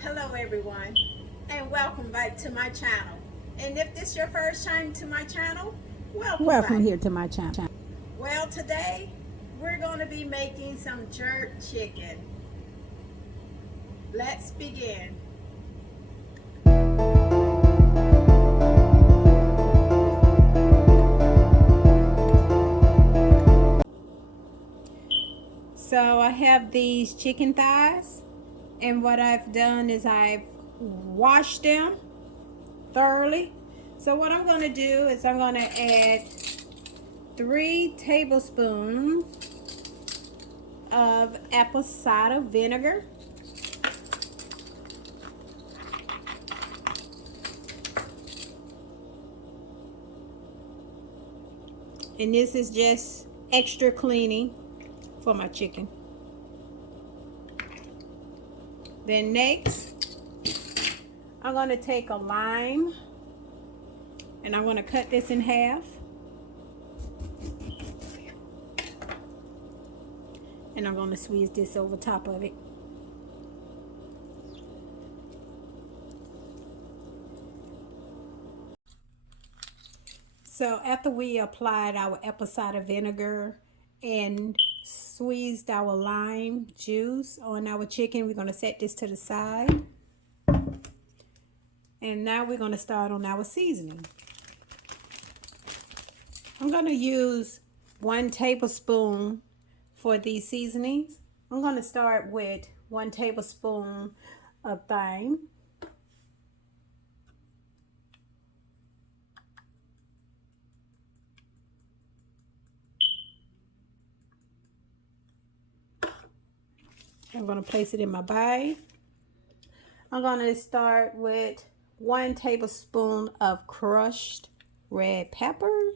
Hello everyone, and welcome back to my channel. And if this is your first time to my channel, welcome Welcome back. here to my channel. Well, today we're going to be making some jerk chicken. Let's begin. So I have these chicken thighs, and what I've done is I've washed them thoroughly. So what I'm going to do is I'm going to add 3 tablespoons of apple cider vinegar. And this is just extra cleaning for my chicken. Then next, I'm going to take a lime and I'm going to cut this in half. And I'm going to squeeze this over top of it. So after we applied our apple cider vinegar and squeezed our lime juice on our chicken, we're going to set this to the side. And now we're going to start on our seasoning. I'm going to use 1 tablespoon for these seasonings. I'm going to start with 1 tablespoon of thyme. I'm going to place it in my bowl. I'm going to start with 1 tablespoon of crushed red pepper.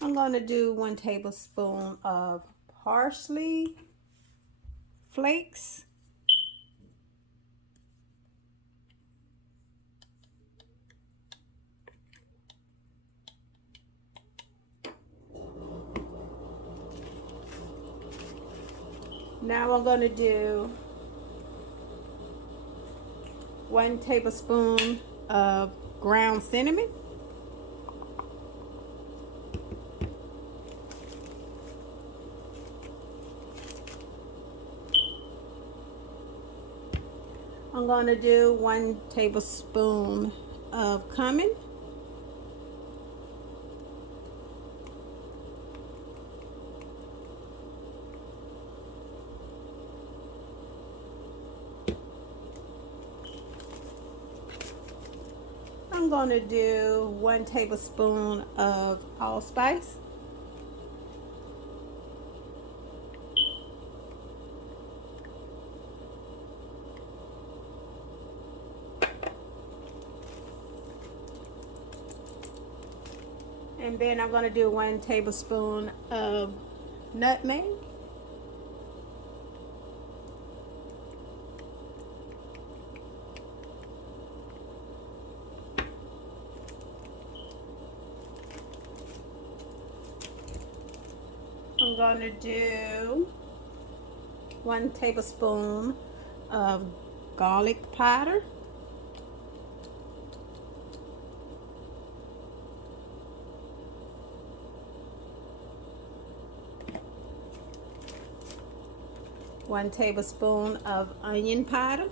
I'm going to do 1 tablespoon of parsley flakes. Now I'm going to do 1 tablespoon of ground cinnamon. I'm going to do 1 tablespoon of cumin. I'm going to do 1 tablespoon of allspice. And then I'm going to do 1 tablespoon of nutmeg. I'm going to do 1 tablespoon of garlic powder. One tablespoon of onion powder.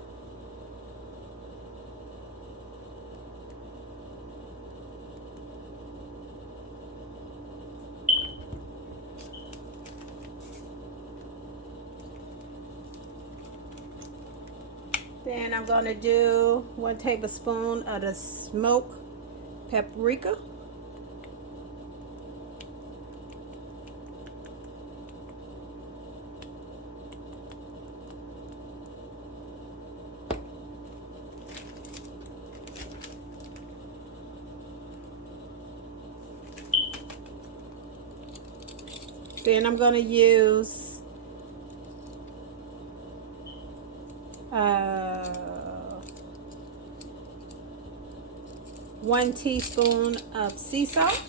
Then I'm going to do 1 tablespoon of the smoked paprika. Then I'm going to use 1 teaspoon of sea salt.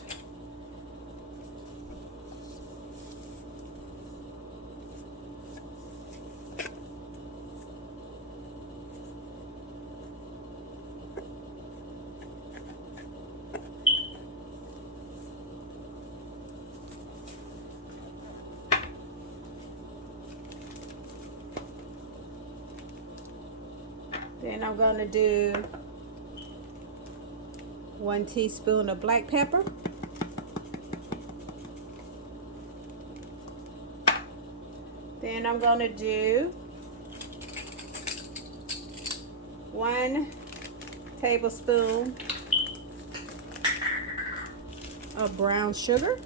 Then I'm going to do 1 teaspoon of black pepper. Then I'm going to do 1 tablespoon of brown sugar.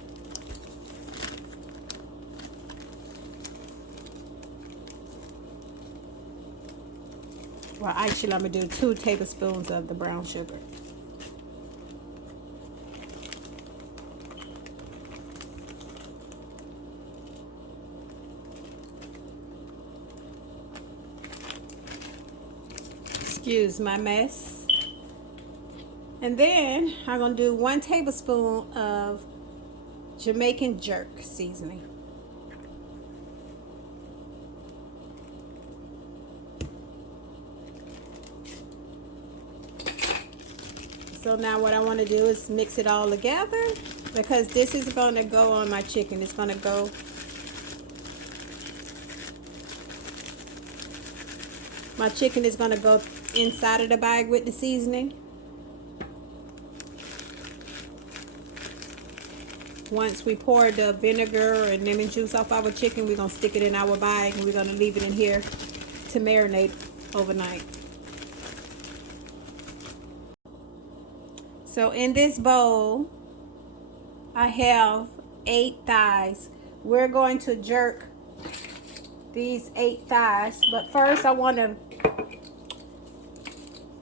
Well, actually, I'm going to do 2 tablespoons of the brown sugar. Excuse my mess. And then I'm going to do 1 tablespoon of Jamaican jerk seasoning. So now what I want to do is mix it all together, because this is going to go on my chicken. It's going to go my chicken is going to go inside of the bag with the seasoning. Once we pour the vinegar and lemon juice off our chicken, we're going to stick it in our bag and we're going to leave it in here to marinate overnight. So in this bowl, I have 8 thighs. We're going to jerk these 8 thighs, but first I want to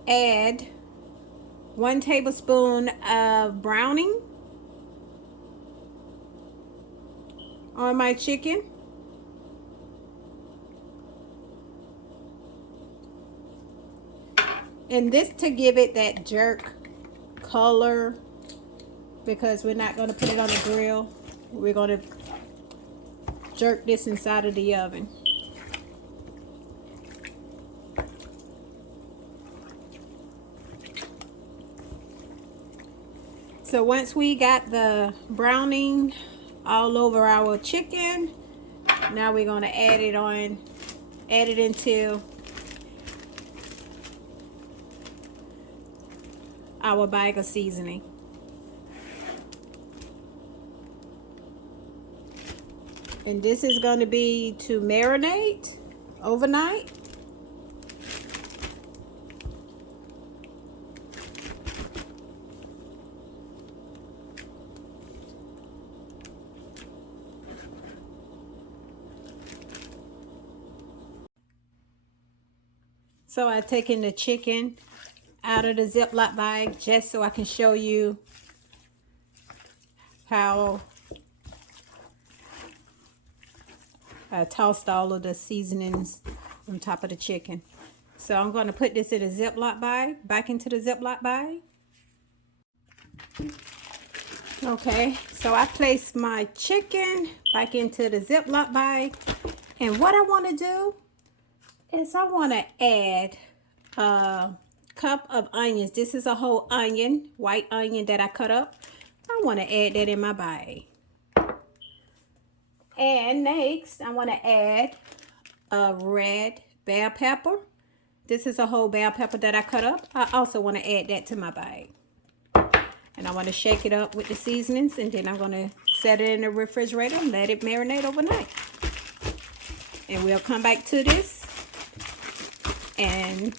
add 1 tablespoon of browning on my chicken. And this to give it that jerk color, because we're not going to put it on the grill. We're going to jerk this inside of the oven. So once we got the browning all over our chicken, now we're going to add it into our bag of seasoning. And this is going to be to marinate overnight. So I've taken the chicken out of the Ziploc bag just so I can show you how I tossed all of the seasonings on top of the chicken. So I'm going to put this in a Ziploc bag, back into the Ziploc bag. Okay, so I placed my chicken back into the Ziploc bag. And what I want to do is I want to add a cup of onions. This is a whole onion, white onion that I cut up. I want to add that in my bag. And next, I want to add a red bell pepper. This is a whole bell pepper that I cut up. I also want to add that to my bag. And I want to shake it up with the seasonings, and then I'm going to set it in the refrigerator and let it marinate overnight. And we'll come back to this, and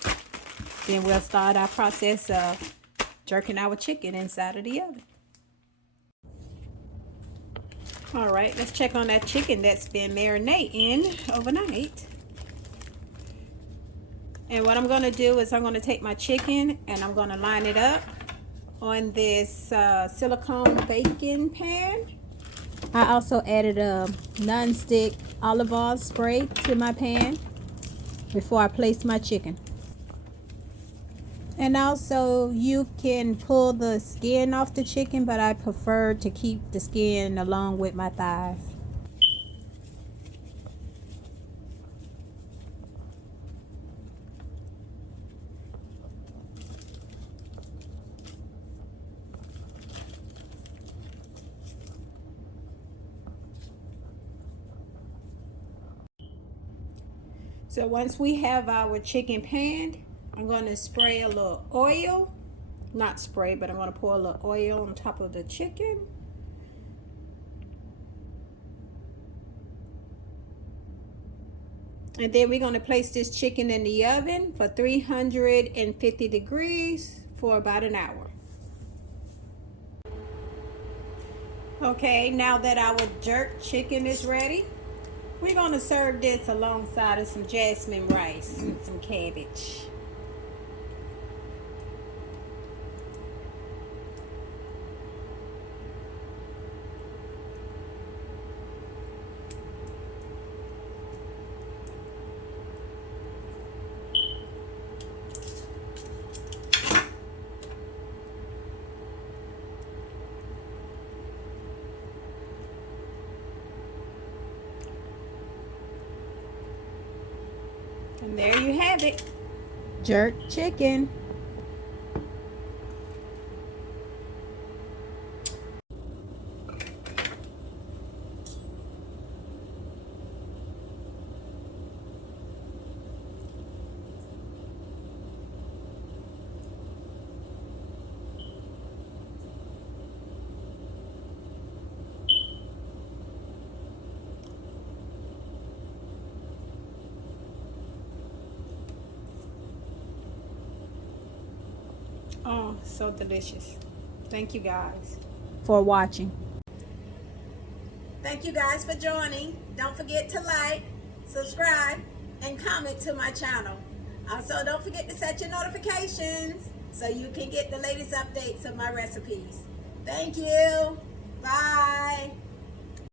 then we'll start our process of jerking our chicken inside of the oven. All right, let's check on that chicken that's been marinating overnight. And what I'm going to do is I'm going to take my chicken and I'm going to line it up on this silicone baking pan. I also added a non-stick olive oil spray to my pan before I place my chicken. And also you can pull the skin off the chicken, but I prefer to keep the skin along with my thighs. So once we have our chicken panned, I'm going to spray a little oil. Not spray, but I'm going to pour a little oil on top of the chicken. And then we're going to place this chicken in the oven for 350 degrees for about an hour. Okay, now that our jerk chicken is ready, we're going to serve this alongside of some jasmine rice and some cabbage. And there you have it, jerk chicken. Oh, so delicious. Thank you guys for watching. Thank you guys for joining. Don't forget to like, subscribe, and comment to my channel. Also, don't forget to set your notifications so you can get the latest updates of my recipes. Thank you. Bye.